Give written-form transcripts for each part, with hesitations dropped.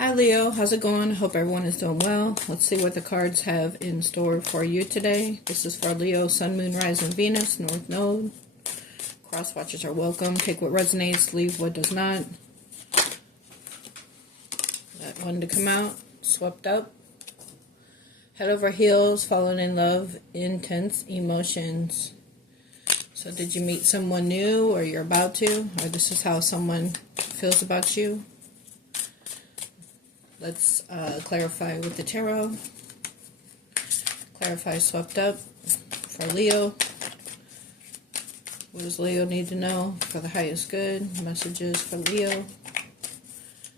Hi Leo, how's it going? I hope everyone is doing well. Let's see what the cards have in store for you today. This is for Leo, Sun, Moon, Rising, Venus, North Node. Cross watchers are welcome. Take what resonates, leave what does not. That one to come out, swept up. Head over heels, falling in love, intense emotions. So did you meet someone new, or you're about to, or this is how someone feels about you? Let's clarify with the tarot. Clarify swept up for Leo. What does Leo need to know for the highest good? Messages for Leo.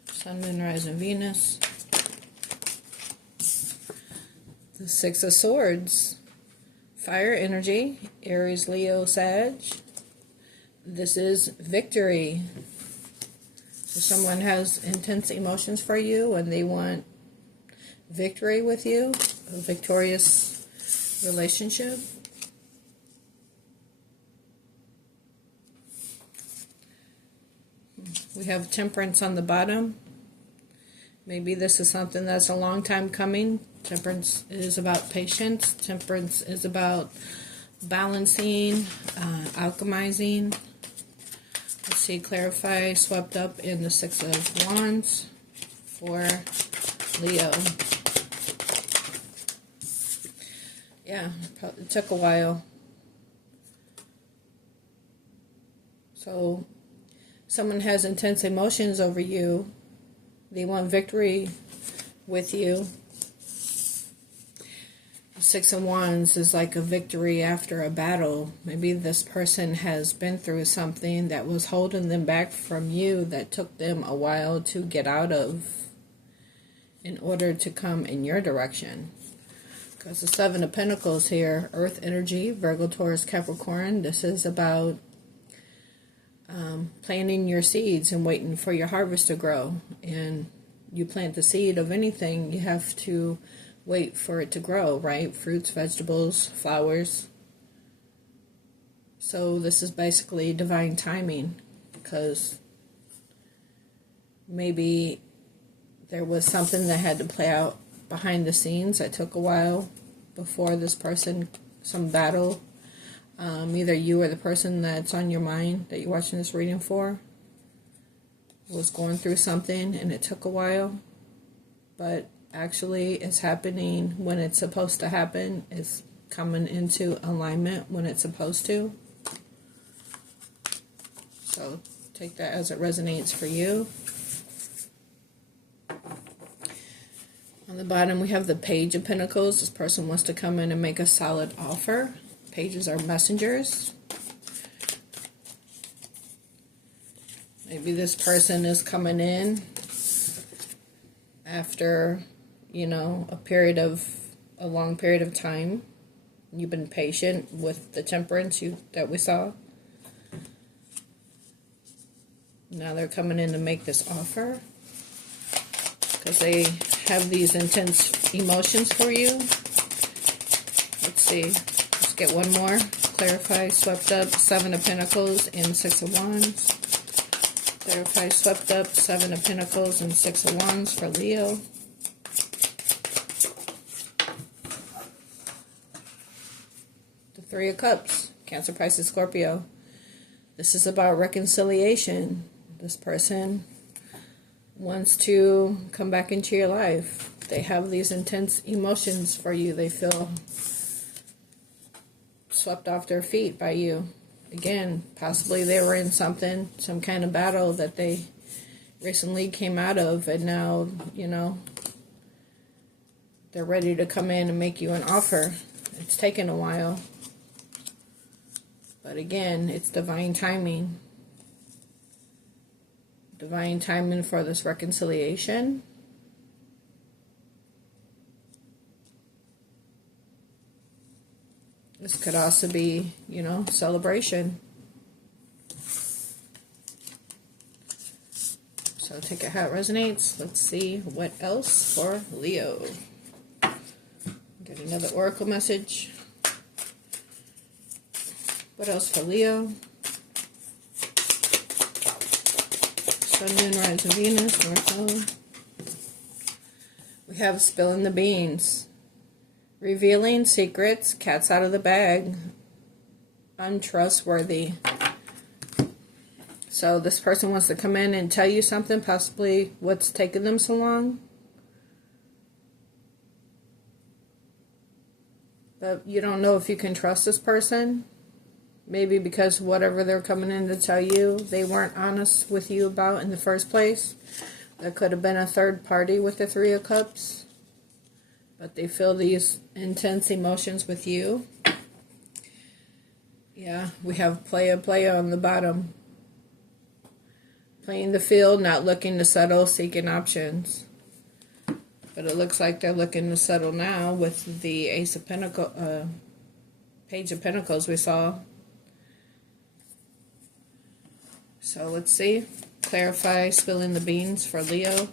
Sun, Moon, Rising, Venus. The Six of Swords. Fire energy. Aries, Leo, Sag. This is victory. So someone has intense emotions for you and they want victory with you, a victorious relationship. We have Temperance on the bottom. Maybe this is something that's a long time coming. Temperance is about patience. Temperance is about balancing, alchemizing. Let's see, clarify, swept up in the Six of Wands for Leo. Yeah, it took a while. So, someone has intense emotions over you. They want victory with you. Six of Wands is like a victory after a battle. Maybe this person has been through something that was holding them back from you, that took them a while to get out of in order to come in your direction. Because the Seven of Pentacles here, Earth energy, Virgo, Taurus, Capricorn. This is about planting your seeds and waiting for your harvest to grow. And you plant the seed of anything, you have to wait for it to grow, right? Fruits, vegetables, flowers. So this is basically divine timing, because maybe there was something that had to play out behind the scenes that took a while before this person, some battle. Either you or the person that's on your mind that you're watching this reading for was going through something and it took a while, but actually it's happening when it's supposed to happen. It's coming into alignment when it's supposed to. So take that as it resonates for you. On the bottom we have the Page of Pentacles. This person wants to come in and make a solid offer. Pages are messengers. Maybe this person is coming in after, you know, a long period of time. You've been patient with the temperance that we saw. Now they're coming in to make this offer because they have these intense emotions for you. Let's see. Let's get one more. Clarify, swept up, Seven of Pentacles and Six of Wands. Clarify, swept up, Seven of Pentacles and Six of Wands for Leo. The Three of Cups, Cancer, Pisces, Scorpio. This is about reconciliation. This person wants to come back into your life. They have these intense emotions for you. They feel swept off their feet by you. Again, possibly they were in some kind of battle that they recently came out of, and now, you know, they're ready to come in and make you an offer. It's taken a while. But again, it's divine timing. Divine timing for this reconciliation. This could also be, you know, celebration. So take it how it resonates. Let's see what else for Leo. Get another oracle message. What else for Leo? Sun, Moon, Rising, Venus, North Node. have spilling the beans. Revealing secrets, cat's out of the bag. Untrustworthy. So this person wants to come in and tell you something, possibly what's taking them so long. But you don't know if you can trust this person. Maybe because whatever they're coming in to tell you, they weren't honest with you about in the first place. There could have been a third party with the Three of Cups. But they feel these intense emotions with you. Yeah, we have playa on the bottom. Playing the field, not looking to settle, seeking options. But it looks like they're looking to settle now with the Ace of Pentacles, Page of Pentacles we saw. So let's see. Clarify spilling the beans for Leo.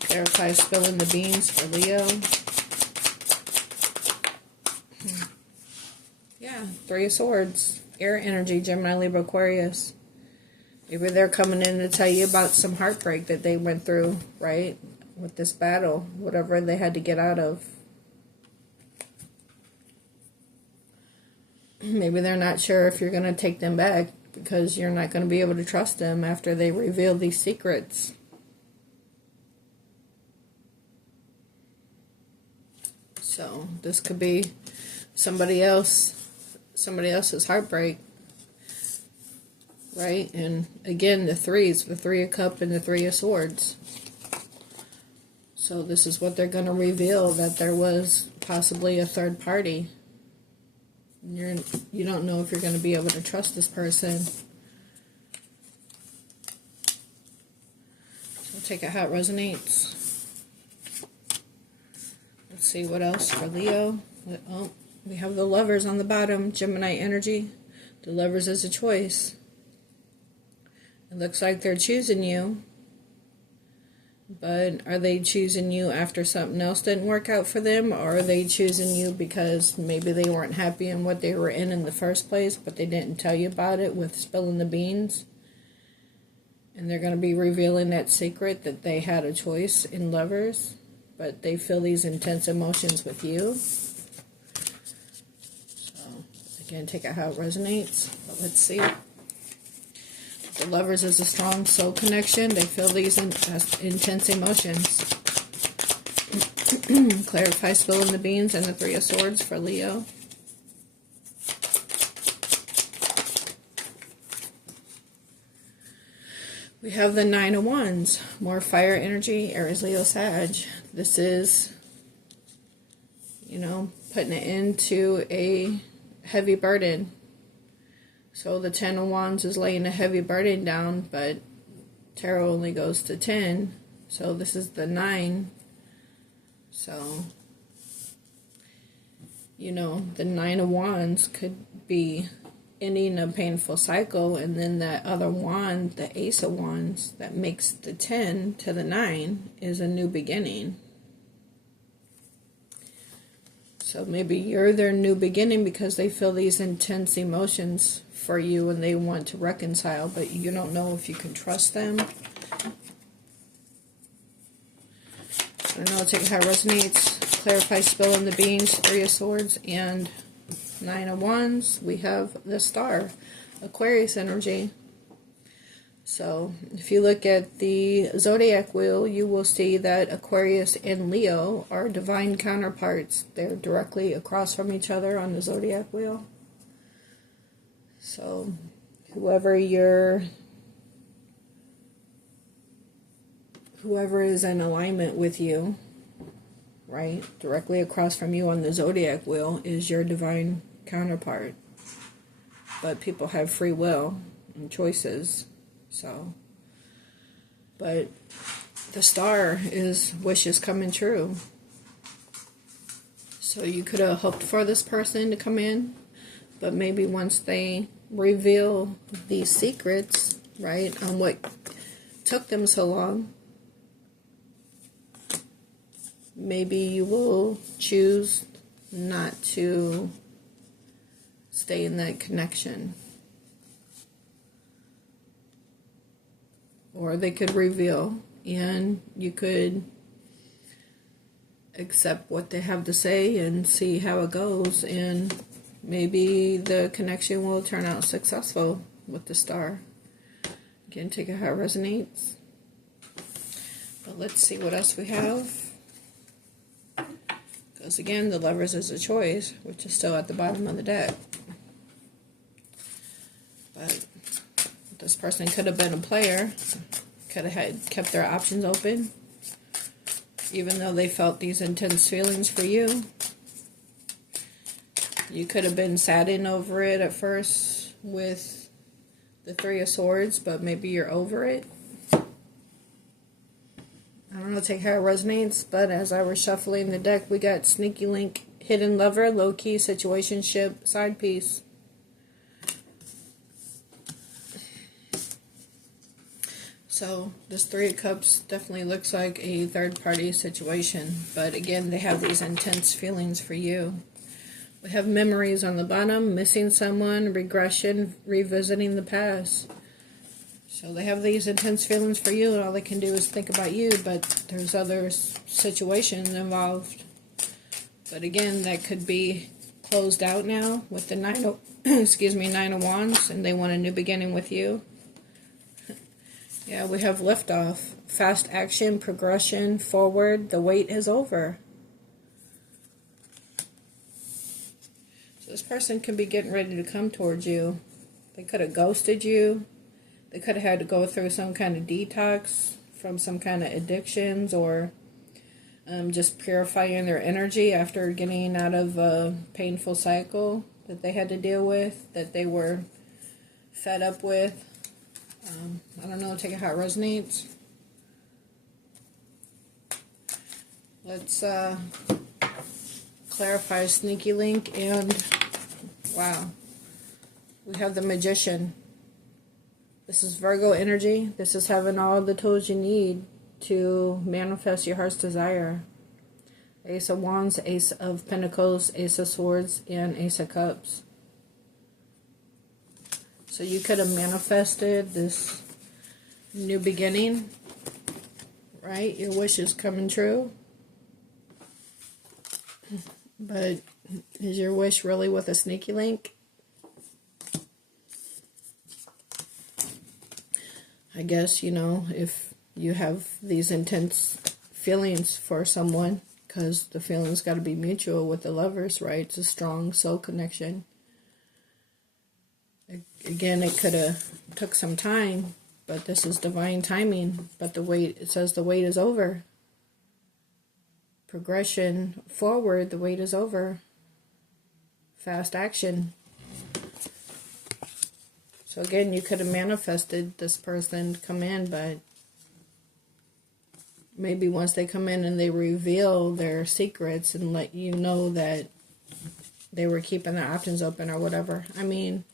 Clarify spilling the beans for Leo. Yeah, Three of Swords. Air energy, Gemini, Libra, Aquarius. Maybe they're coming in to tell you about some heartbreak that they went through, right? With this battle, whatever they had to get out of. Maybe they're not sure if you're going to take them back because you're not going to be able to trust them after they reveal these secrets. So this could be somebody else's heartbreak, right? And again, the threes, the Three of Cups and the Three of Swords. So this is what they're going to reveal, that there was possibly a third party. You don't know if you're going to be able to trust this person. So take it how it resonates. Let's see what else for Leo. Oh, we have the Lovers on the bottom. Gemini energy. The Lovers is a choice. It looks like they're choosing you. But are they choosing you after something else didn't work out for them? Or are they choosing you because maybe they weren't happy in what they were in the first place, but they didn't tell you about it with spilling the beans? And they're going to be revealing that secret that they had a choice in Lovers, but they feel these intense emotions with you. So, again, take it how it resonates. But let's see. The Lovers is a strong soul connection. They feel these intense emotions. Clarify spilling the beans and the Three of Swords for Leo. We have the Nine of Wands. More fire energy, Aries, Leo, Sag. This is, putting it into a heavy burden. So the Ten of Wands is laying a heavy burden down, but Tarot only goes to 10. So this is the 9. So, the Nine of Wands could be ending a painful cycle, and then that other wand, the Ace of Wands, that makes the 10 to the 9 is a new beginning. So maybe you're their new beginning because they feel these intense emotions for you and they want to reconcile, but you don't know if you can trust them. I don't know, take how it resonates. Clarify spilling the beans, Three of Swords, and Nine of Wands. We have the Star, Aquarius energy. So if you look at the zodiac wheel, you will see that Aquarius and Leo are divine counterparts. They're directly across from each other on the zodiac wheel. So whoever is in alignment with you, right, directly across from you on the zodiac wheel is your divine counterpart. But people have free will and choices. So, but the Star is wishes coming true. So you could have hoped for this person to come in, but maybe once they reveal these secrets, right, on what took them so long, maybe you will choose not to stay in that connection. Or they could reveal, and you could accept what they have to say and see how it goes, and maybe the connection will turn out successful with the star. Again, take it how it resonates. But let's see what else we have. Because again, the Lovers is a choice, which is still at the bottom of the deck. But this person could have been a player, could have kept their options open, even though they felt these intense feelings for you. You could have been saddened over it at first with the Three of Swords, but maybe you're over it. I don't know, take how it resonates, but as I was shuffling the deck, we got Sneaky Link, Hidden Lover, Low-Key, Situationship, Side Piece. So this Three of Cups definitely looks like a third-party situation, but again, they have these intense feelings for you. We have memories on the bottom, missing someone, regression, revisiting the past. So they have these intense feelings for you, and all they can do is think about you, but there's other situations involved. But again, that could be closed out now with the Nine of Wands, and they want a new beginning with you. Yeah, we have liftoff, fast action, progression, forward, the wait is over. So this person could be getting ready to come towards you. They could have ghosted you. They could have had to go through some kind of detox from some kind of addictions, or just purifying their energy after getting out of a painful cycle that they had to deal with, that they were fed up with. I don't know, take it how it resonates. Let's clarify Sneaky Link, and wow, we have the Magician. This is Virgo energy. This is having all the tools you need to manifest your heart's desire. Ace of Wands, Ace of Pentacles, Ace of Swords, and Ace of Cups. So you could have manifested this new beginning, right? Your wish is coming true. But is your wish really with a Sneaky Link? I guess, you know, if you have these intense feelings for someone, because the feelings got to be mutual with the Lovers, right? It's a strong soul connection. Again, it could have took some time, but this is divine timing. But the wait, it says the wait is over. Progression forward, the wait is over. Fast action. So again, you could have manifested this person to come in, but maybe once they come in and they reveal their secrets and let you know that they were keeping their options open or whatever. I mean,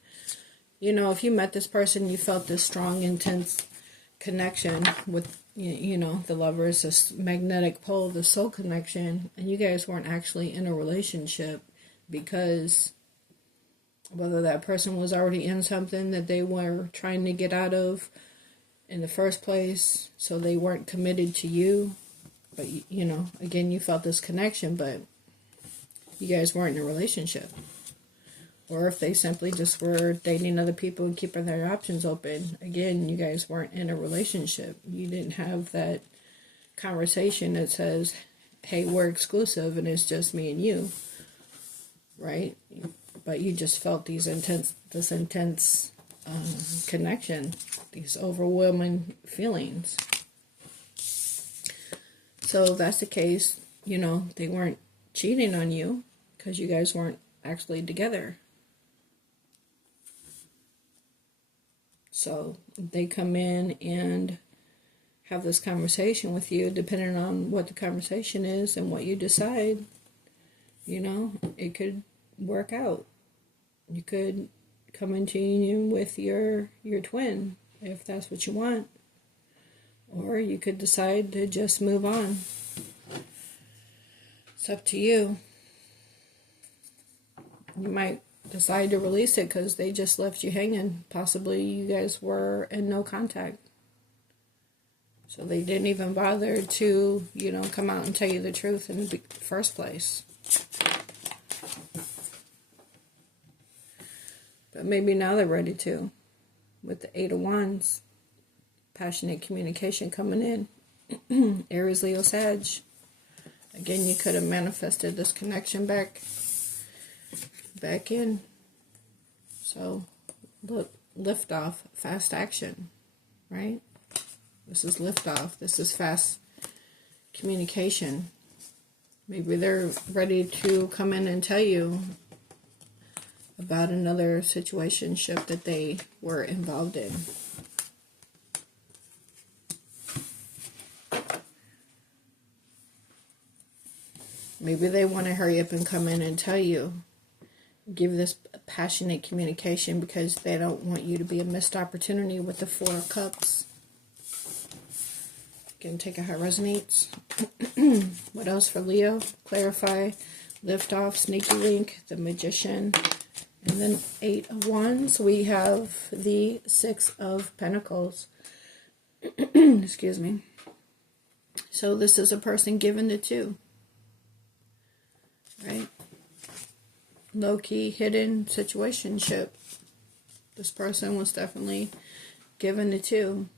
you know, if you met this person, you felt this strong, intense connection with, you know, the Lovers, this magnetic pole, the soul connection, and you guys weren't actually in a relationship because whether that person was already in something that they were trying to get out of in the first place, so they weren't committed to you. But, you know, again, you felt this connection, but you guys weren't in a relationship. Or if they simply just were dating other people and keeping their options open, again, you guys weren't in a relationship. You didn't have that conversation that says, hey, we're exclusive and it's just me and you, right? But you just felt this intense connection, these overwhelming feelings. So if that's the case, you know, they weren't cheating on you because you guys weren't actually together. So they come in and have this conversation with you, depending on what the conversation is and what you decide, you know, it could work out. You could come into union with your twin, if that's what you want. Or you could decide to just move on. It's up to you. You might decide to release it because they just left you hanging. Possibly you guys were in no contact. So they didn't even bother to, you know, come out and tell you the truth in the first place. But maybe now they're ready to. With the Eight of Wands, passionate communication coming in. Aries, Leo, Sag. Again, you could have manifested this connection back in. So, look, liftoff, fast action, right? This is liftoff. This is fast communication. Maybe they're ready to come in and tell you about another situationship that they were involved in. Maybe they want to hurry up and come in and tell you. Give this passionate communication because they don't want you to be a missed opportunity with the Four of Cups. Again, take it how it resonates. What else for Leo? Clarify, lift off, sneaky link, the Magician. And then Eight of Wands, we have the Six of Pentacles. Excuse me. So this is a person given the two. Right? Low-key, hidden situationship. This person was definitely given the two.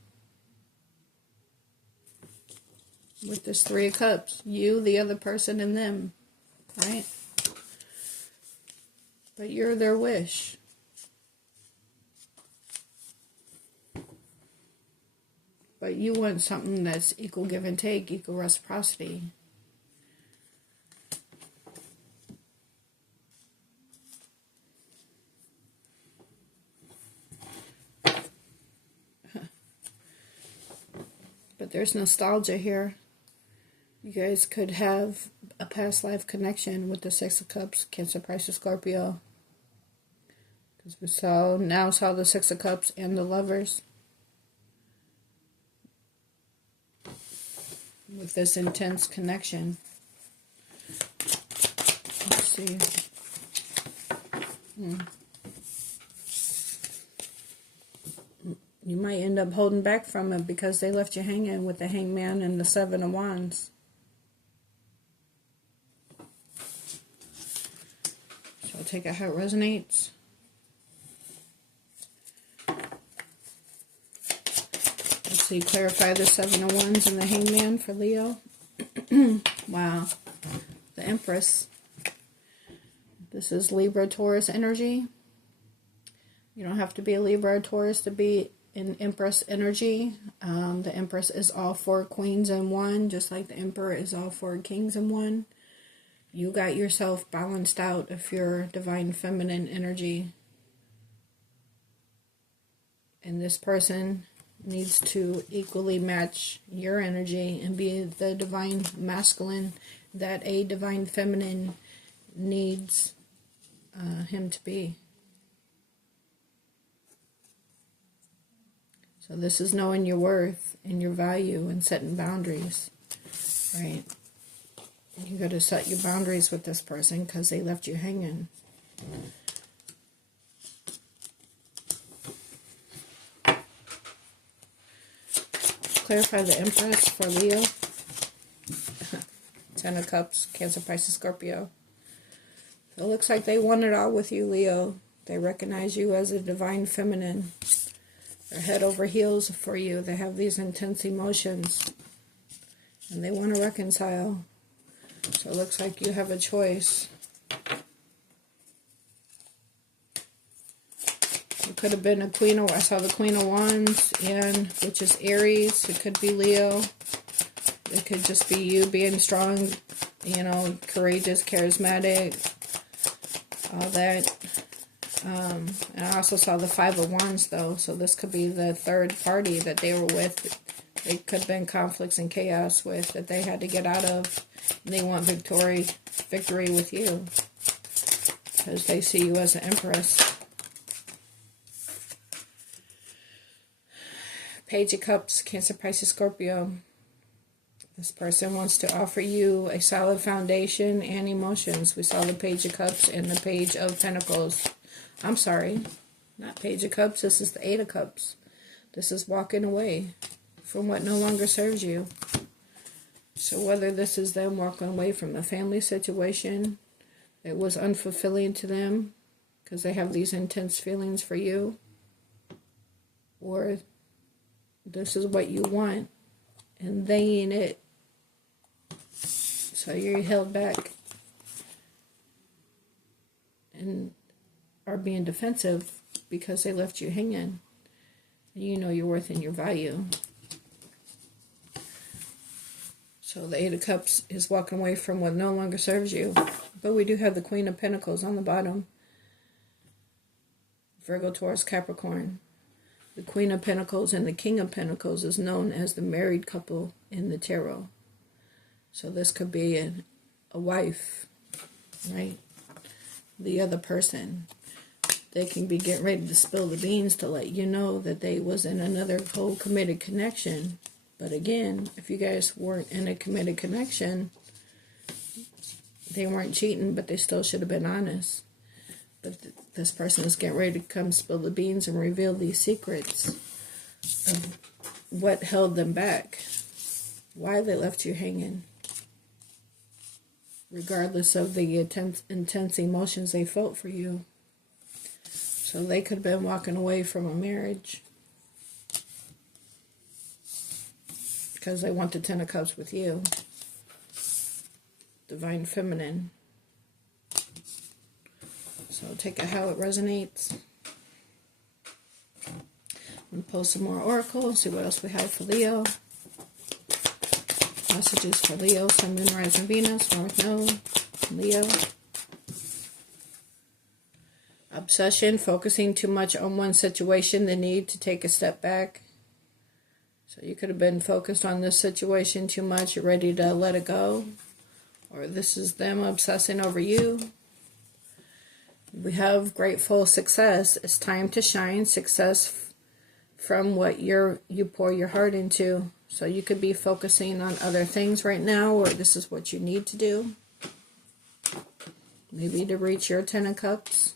With this Three of Cups. You, the other person, and them. Right? But you're their wish. But you want something that's equal give and take, equal reciprocity. But there's nostalgia here. You guys could have a past life connection with the Six of Cups, Cancer, Pisces, Scorpio. Because we now saw the Six of Cups and the Lovers. With this intense connection. Let's see. You might end up holding back from it because they left you hanging with the Hangman and the Seven of Wands. So I'll take it how it resonates. Let's see, clarify the Seven of Wands and the Hangman for Leo. Wow. The Empress. This is Libra, Taurus energy. You don't have to be a Libra or Taurus to be in Empress energy. The Empress is all four queens in one, just like the Emperor is all four kings in one. You got yourself balanced out if you're divine feminine energy. And this person needs to equally match your energy and be the divine masculine that a divine feminine needs him to be. So this is knowing your worth and your value and setting boundaries, right? You got to set your boundaries with this person because they left you hanging. Clarify the Empress for Leo. Ten of Cups, Cancer, Pisces, Scorpio. So it looks like they want it all with you, Leo. They recognize you as a divine feminine. They're head over heels for you. They have these intense emotions. And they want to reconcile. So it looks like you have a choice. It could have been a Queen of... I saw the Queen of Wands, and which is Aries. It could be Leo. It could just be you being strong, you know, courageous, charismatic, all that. And I also saw the Five of Wands, though, so this could be the third party that they were with. They could have been conflicts and chaos with that they had to get out of. And they want victory with you because they see you as an Empress. Page of Cups, Cancer, Pisces, Scorpio. This person wants to offer you a solid foundation and emotions. We saw the Page of Cups and the Page of Pentacles. I'm sorry, not Page of Cups. This is the Eight of Cups. This is walking away from what no longer serves you. So whether this is them walking away from a family situation that was unfulfilling to them because they have these intense feelings for you, or this is what you want and they ain't it. So you're held back and are being defensive because they left you hanging. And you know your worth and your value. So the Eight of Cups is walking away from what no longer serves you. But we do have the Queen of Pentacles on the bottom. Virgo, Taurus, Capricorn. The Queen of Pentacles and the King of Pentacles is known as the married couple in the tarot. So this could be a wife, right? The other person. They can be getting ready to spill the beans to let you know that they was in another whole committed connection. But again, if you guys weren't in a committed connection, they weren't cheating, but they still should have been honest. But this person is getting ready to come spill the beans and reveal these secrets of what held them back, why they left you hanging, regardless of the intense emotions they felt for you. So they could have been walking away from a marriage because they want the Ten of Cups with you. Divine Feminine. So take it how it resonates. I'm going to pull some more Oracle, see what else we have for Leo. Messages for Leo, Sun, Moon, Rising, Venus, North Node, Leo. Obsession, focusing too much on one situation, the need to take a step back. So you could have been focused on this situation too much, you're ready to let it go. Or this is them obsessing over you. We have grateful success. It's time to shine. Success from what you pour your heart into. So you could be focusing on other things right now, or this is what you need to do. Maybe to reach your Ten of Cups.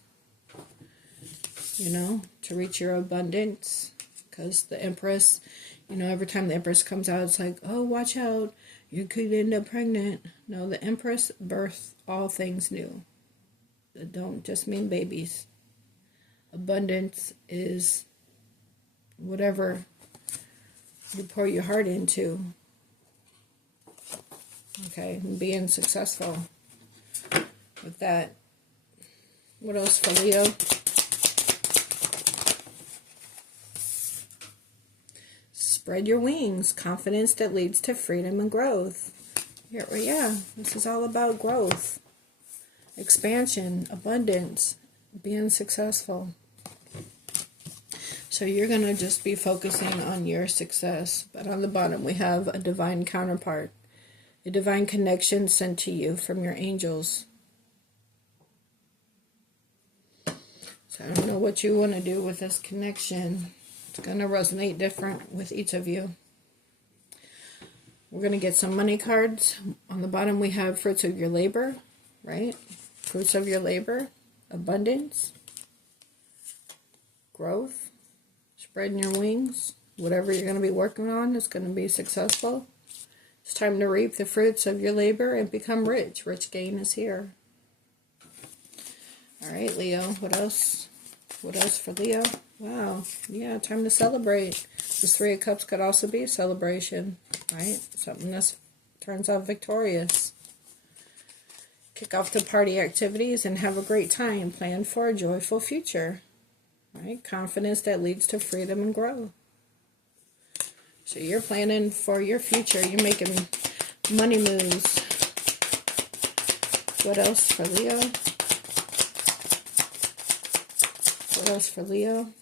You know, to reach your abundance. Because the Empress, you know, every time the Empress comes out, it's like, oh, watch out. You could end up pregnant. No, the Empress births all things new. That don't just mean babies. Abundance is whatever you pour your heart into. Okay, and being successful with that. What else for Leo? Spread your wings. Confidence that leads to freedom and growth. Yeah, this is all about growth. Expansion, abundance, being successful. So you're going to just be focusing on your success. But on the bottom we have a divine counterpart. A divine connection sent to you from your angels. So I don't know what you want to do with this connection. It's going to resonate different with each of you. We're going to get some money cards. On the bottom we have fruits of your labor, right? Fruits of your labor, abundance, growth, spreading your wings. Whatever you're going to be working on is going to be successful. It's time to reap the fruits of your labor and become rich. Rich gain is here. All right, Leo, what else? What else for Leo? Wow, yeah, time to celebrate. This Three of Cups could also be a celebration, right? Something that turns out victorious. Kick off the party activities and have a great time. Plan for a joyful future. Right? Confidence that leads to freedom and growth. So you're planning for your future. You're making money moves. What else for Leo? What else for Leo?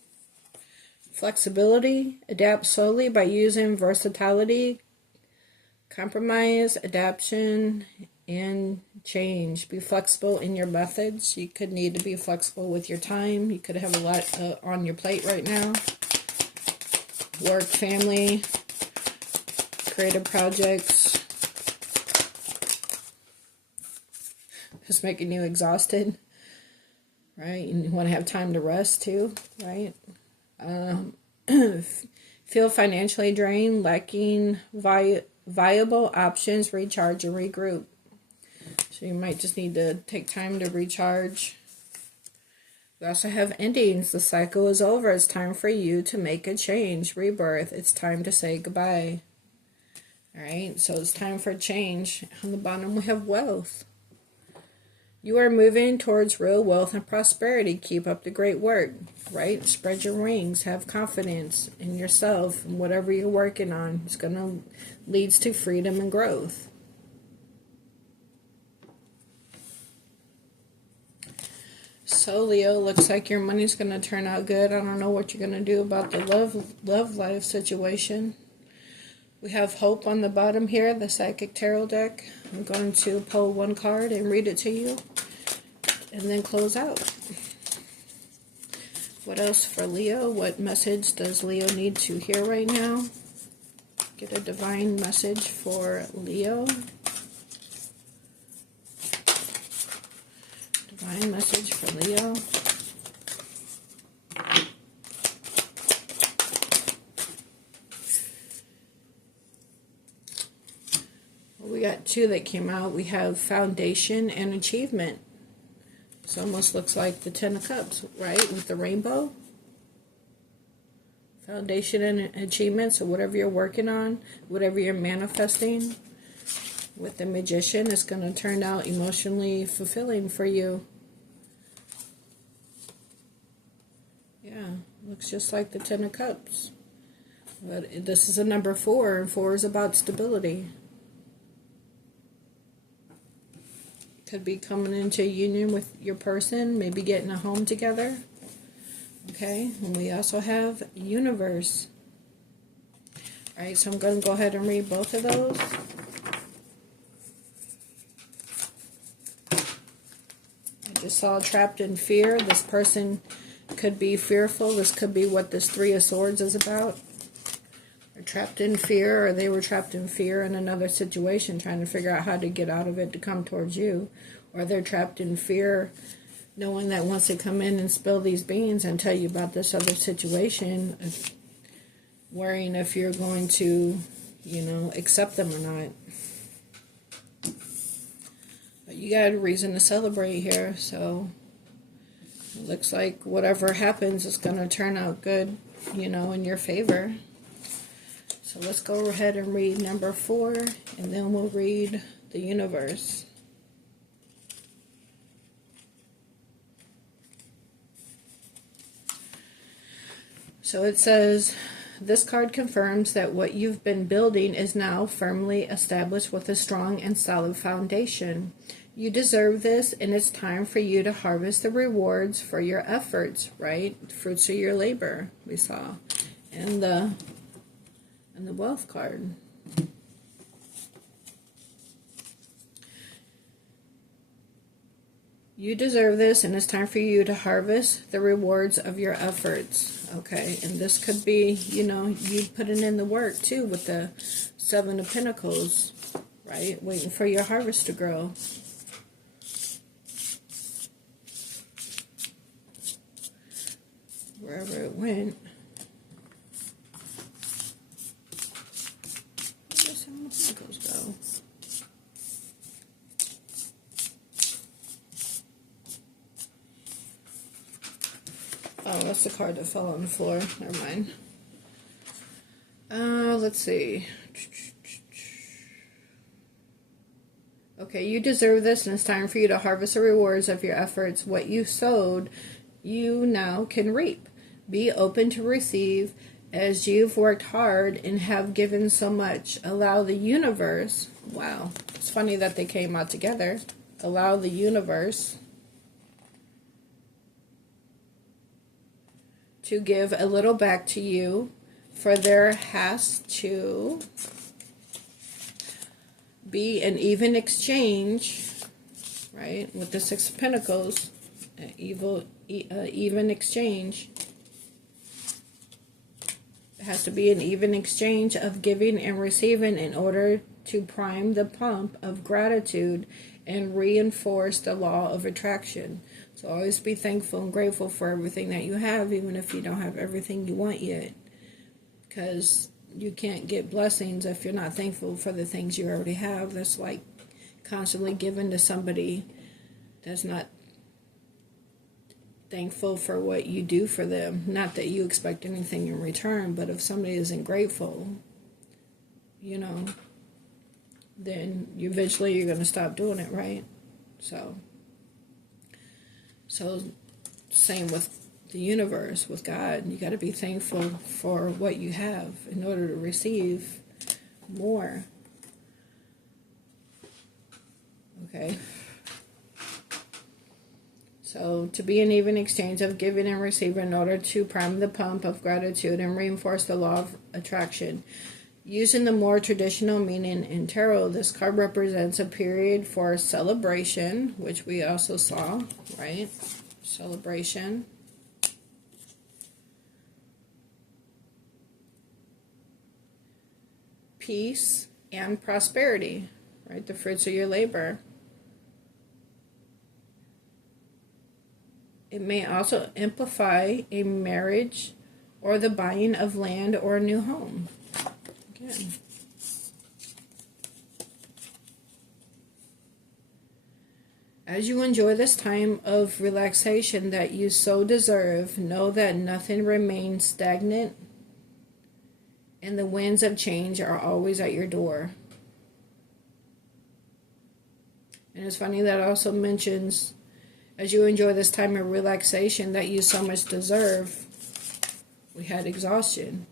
Flexibility. Adapt slowly by using versatility, compromise, adaptation, and change. Be flexible in your methods. You could need to be flexible with your time. You could have a lot on your plate right now. Work, family, creative projects. Just making you exhausted, right? And you want to have time to rest too, right? Feel financially drained, lacking viable options, recharge and regroup. So you might just need to take time to recharge. We also have endings. The cycle is over. It's time for you to make a change. Rebirth. It's time to say goodbye. Alright, so it's time for change. On the bottom we have wealth. You are moving towards real wealth and prosperity. Keep up the great work, right? Spread your wings. Have confidence in yourself and whatever you're working on. It's going to leads to freedom and growth. So Leo, looks like your money's going to turn out good. I don't know what you're going to do about the love life situation. We have hope on the bottom here, the Psychic Tarot deck. I'm going to pull one card and read it to you, and then close out. What else for Leo? What message does Leo need to hear right now? Get a divine message for Leo. Divine message for Leo. We got two that came out. We have foundation and achievement. This almost looks like the Ten of Cups, right? With the rainbow. Foundation and achievement. So whatever you're working on, whatever you're manifesting with the Magician, it's going to turn out emotionally fulfilling for you. Yeah, looks just like the Ten of Cups. But this is a number 4, and 4 is about stability. Could be coming into a union with your person, maybe getting a home together. Okay, and we also have universe. Alright, so I'm going to go ahead and read both of those. I just saw trapped in fear. This person could be fearful. This could be what this Three of Swords is about. They're trapped in fear, or they were trapped in fear in another situation, trying to figure out how to get out of it to come towards you. Or they're trapped in fear, knowing that once they come in and spill these beans and tell you about this other situation, worrying if you're going to, accept them or not. But you got a reason to celebrate here, so it looks like whatever happens is going to turn out good, in your favor. So let's go ahead and read number 4, and then we'll read the universe. So it says, this card confirms that what you've been building is now firmly established with a strong and solid foundation. You deserve this, and it's time for you to harvest the rewards for your efforts, right? Fruits of your labor, we saw. And the wealth card. You deserve this, and it's time for you to harvest the rewards of your efforts. Okay, and this could be, you putting in the work too with the Seven of Pentacles, right? Waiting for your harvest to grow. Wherever it went. Go. Oh, that's the card that fell on the floor. Never mind. Let's see. Okay, you deserve this, and it's time for you to harvest the rewards of your efforts. What you sowed, you now can reap. Be open to receive, as you've worked hard and have given so much. Allow the universe, wow, it's funny that they came out together. Allow the universe to give a little back to you, for there has to be an even exchange, right? With the Six of Pentacles, even exchange. It has to be an even exchange of giving and receiving in order to prime the pump of gratitude and reinforce the law of attraction. So always be thankful and grateful for everything that you have, even if you don't have everything you want yet. because you can't get blessings if you're not thankful for the things you already have. That's like constantly giving to somebody that's not thankful for what you do for them. Not that you expect anything in return, but if somebody isn't grateful, you know, then eventually you're going to stop doing it, right? So same with the universe, with God. You got to be thankful for what you have in order to receive more. Okay? So, to be an even exchange of giving and receiving in order to prime the pump of gratitude and reinforce the law of attraction. Using the more traditional meaning in tarot, this card represents a period for celebration, which we also saw, right? Celebration. Peace and prosperity, right? The fruits of your labor. It may also amplify a marriage or the buying of land or a new home. Again. As you enjoy this time of relaxation that you so deserve, know that nothing remains stagnant and the winds of change are always at your door. And it's funny that also mentions, as you enjoy this time of relaxation that you so much deserve, we had exhaustion,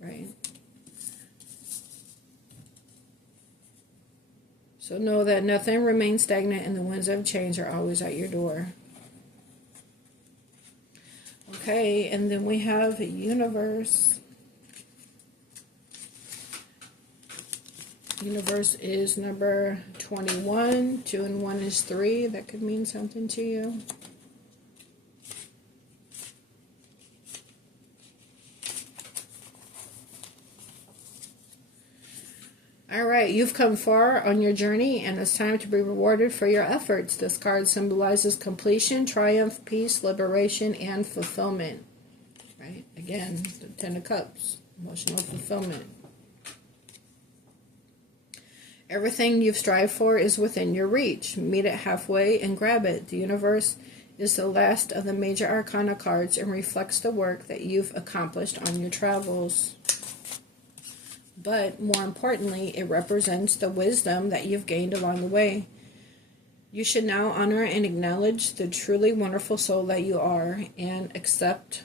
right? So know that nothing remains stagnant and the winds of change are always at your door. Okay, and then we have universe. Universe is number 21. 2 and 1 is 3. That could mean something to you. Alright, you've come far on your journey and it's time to be rewarded for your efforts. This card symbolizes completion, triumph, peace, liberation, and fulfillment. Right? Again, the 10 of Cups. Emotional fulfillment. Everything you've strived for is within your reach. Meet it halfway and grab it. The universe is the last of the major arcana cards and reflects the work that you've accomplished on your travels. But more importantly, it represents the wisdom that you've gained along the way. You should now honor and acknowledge the truly wonderful soul that you are and accept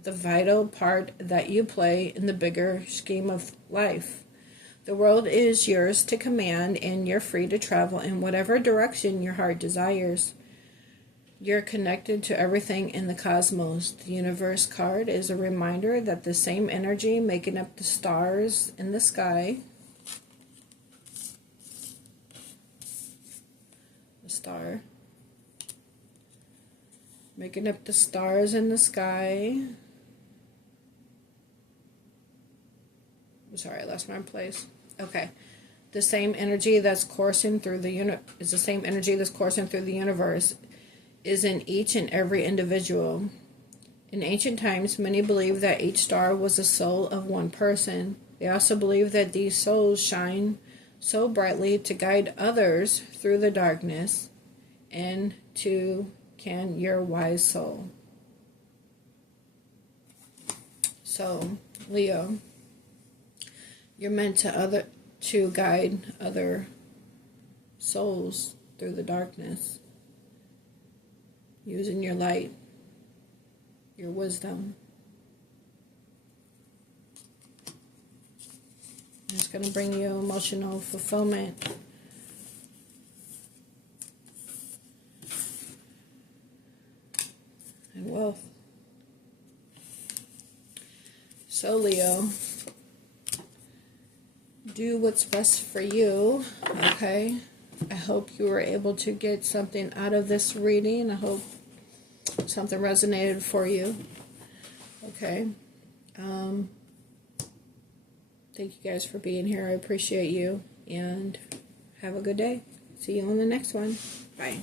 the vital part that you play in the bigger scheme of life. The world is yours to command, and you're free to travel in whatever direction your heart desires. You're connected to everything in the cosmos. The universe card is a reminder that the same energy making up the stars in the sky, the star, making up the stars in the sky. I'm sorry, I lost my place. Okay. The same energy that's coursing through the universe is in each and every individual. In ancient times, many believed that each star was the soul of one person. They also believed that these souls shine so brightly to guide others through the darkness, and to can your wise soul. So, Leo, you're meant to guide other souls through the darkness, using your light, your wisdom. It's going to bring you emotional fulfillment. And wealth. So, Leo, do what's best for you, okay? I hope you were able to get something out of this reading. I hope something resonated for you, okay? Thank you guys for being here. I appreciate you, and have a good day. See you on the next one. Bye.